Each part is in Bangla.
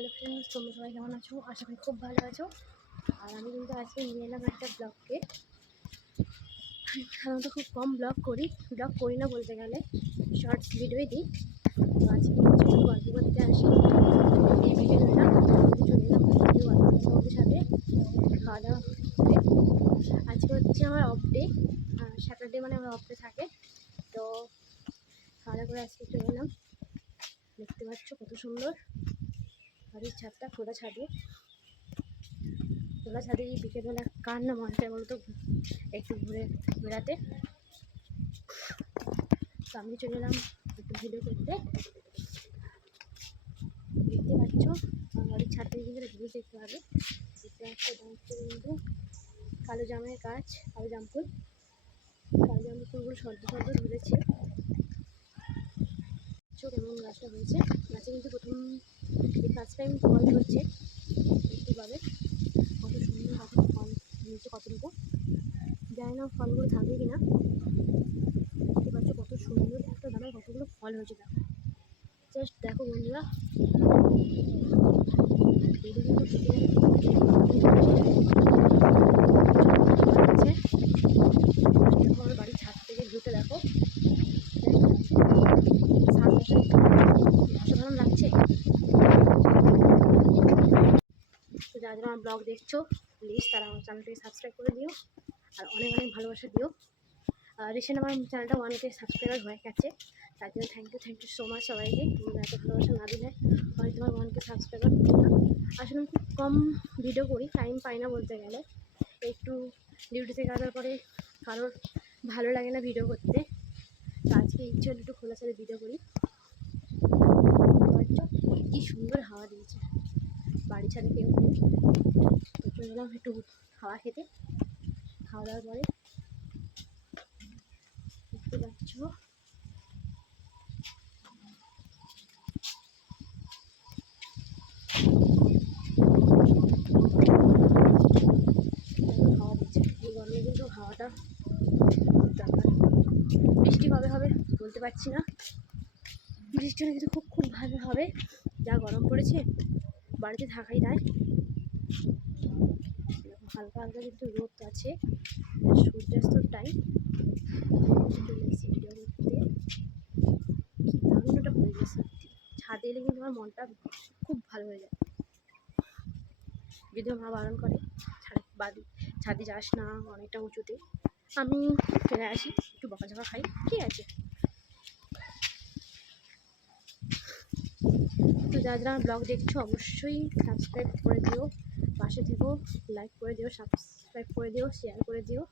হ্যালো ফ্রেন্ডস, তোমরা সবাই কেমন আছো? আশা করি খুব ভালো আছো। আর আমি কিন্তু আজকে নিয়ে এলাম একটা ব্লগকে। সাধারণত খুব কম ব্লগ করি না বলতে গেলে, শর্টস ভিডিওই দিই। তো আজকে কিছু গল্প করতে আসি, এই বিকেলবেলা চলে এলাম ওদের সাথে খাওয়া দাওয়া করে। আজকে হচ্ছে আমার অফ ডে, স্যাটারডে মানে আমার অফ ডে থাকে। তো খাওয়া দাওয়া করে আজকে চলে এলাম। দেখতে পাচ্ছ কত সুন্দর বাড়ির ছাদটা, খোলা ছাদে এই বিকেলবেলা কার না মন চায় বলতো একটু ঘুরে বেড়াতে। তো আমি চলে এলাম একটু ভিডিও করতে। দেখতে পাচ্ছ আমার বাড়ির ছাদ থেকে কিন্তু ভিডিও দেখতে পাবে। দেখতে পাচ্ছ কিন্তু কালো জামের গাছ, কালো জাম ফুলগুলো সদ্য ধরেছে। কেমন গাছটা হয়েছে, গাছে কিন্তু প্রথম এই ফার্স্ট টাইম ফল ধরছে। দেখতে পাবে কত সুন্দর গাছের ফল হয়েছে, কতটুকু জানি না ফলগুলো থাকবে কিনা। দেখতে পাচ্ছ কত সুন্দর একটা দানায় কতগুলো ফল হয়েছে। দেখো, জাস্ট দেখো বন্ধুরা, আমার বাড়ির ছাদ থেকে ঘুরতে দেখো অসাধারণ লাগছে। তো যারা যারা আমার ব্লগ দেখছো প্লিজ তারা আমার চ্যানেলটাকে সাবস্ক্রাইব করে দিও আর অনেক অনেক ভালোবাসা দিও। রিসেন্ট আমার চ্যানেলটা 1K সাবস্ক্রাইবার হয়ে গেছে, তার জন্য থ্যাংক ইউ সো মাচ সবাইকে। তোমরা এত ভালোবাসা না দিলে হয়তো তোমার 1K সাবস্ক্রাইবার হতো না। আসলে আমি খুব কম ভিডিও করি, টাইম পাই না বলতে গেলে। একটু ডিউটি থেকে আসার পরে কারোর ভালো লাগে না ভিডিও করতে, তো আজকে ইচ্ছে হলো একটু খোলা ছাদে ভিডিও করি। কি সুন্দর হাওয়া দিয়েছে বাড়ি ছাদে কেউ নেই। তো চলে গেলাম একটু হাওয়া খেতে। খাওয়া দাওয়ার পরে দেখতে পাচ্ছ হাওয়া দিচ্ছে। এই গরমে কিন্তু হাওয়াটা দরকার। বৃষ্টি কবে হবে বলতে পারছি না, বৃষ্টি হলে কিন্তু খুব ভালো হবে। যা গরম পড়েছে বাড়িতে থাকাই দায়। হালকা হালকা কিন্তু রোদ আছে, সূর্যাস্তর টাইম। চলে এসেছি ভিডিও করতে। কি দারুণ একটা পরিবেশ, সত্যি ছাদে এলে কিন্তু আমার মনটা খুব ভালো হয়ে যায়। যদিও মা বারণ করে ছাদে যাস না, অনেকটা উঁচুতে। আমি ফিরে আসি, একটু বকাঝকা খাই, ঠিক আছে। তো যারা যারা ব্লগ দেখছো অবশ্যই সাবস্ক্রাইব করে দিও, পাশে থেকো, লাইক করে দিও, সাবস্ক্রাইব করে দিও, শেয়ার করে দিও।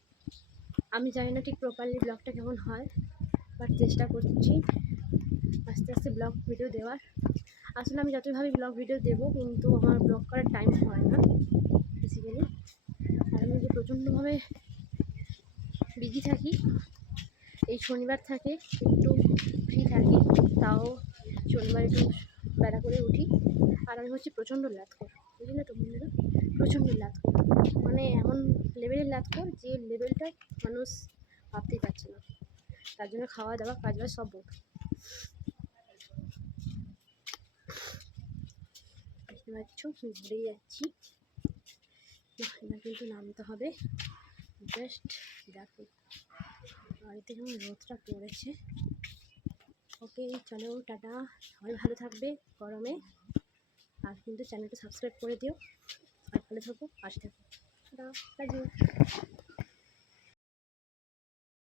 আমি জানি না ঠিক প্রপারলি ব্লগটা কেমন হয়, বাট চেষ্টা করছি আস্তে আস্তে ব্লগ ভিডিও দেওয়ার। আসলে আমি যতভাবে ব্লগ ভিডিও দেবো কিন্তু আমার ব্লগ করার টাইম হয় না বেসিক্যালি। আর আমি যে প্রচণ্ডভাবে বিজি থাকি। এই শনিবার থাকে একটু ফ্রি থাকি, তাও শনিবার একটু বেলা করে উঠি। আর আমি হচ্ছে প্রচণ্ড লাতখোর, বুঝলে তো বন্ধুরা, প্রচণ্ড লাতখোর, মানে এমন লেভেলের লাতখোর যে লেভেলটা মানুষ ভাবতেই পারছে না। তার জন্য খাওয়া দাওয়া কাজবাজ সব বোধ। দেখতে পাচ্ছ ঘুরেই যাচ্ছি, এবার কিন্তু নামতে হবে। জাস্ট দেখো বাড়িতে যেমন রোদটা পড়েছে। ওকে চলো টাটা, সবাই ভালো থাকবে গরমে। আর কিন্তু চ্যানেলটা সাবস্ক্রাইব করে দিও আর ভালো থাকো, পাশে থাকো। Tata, love you.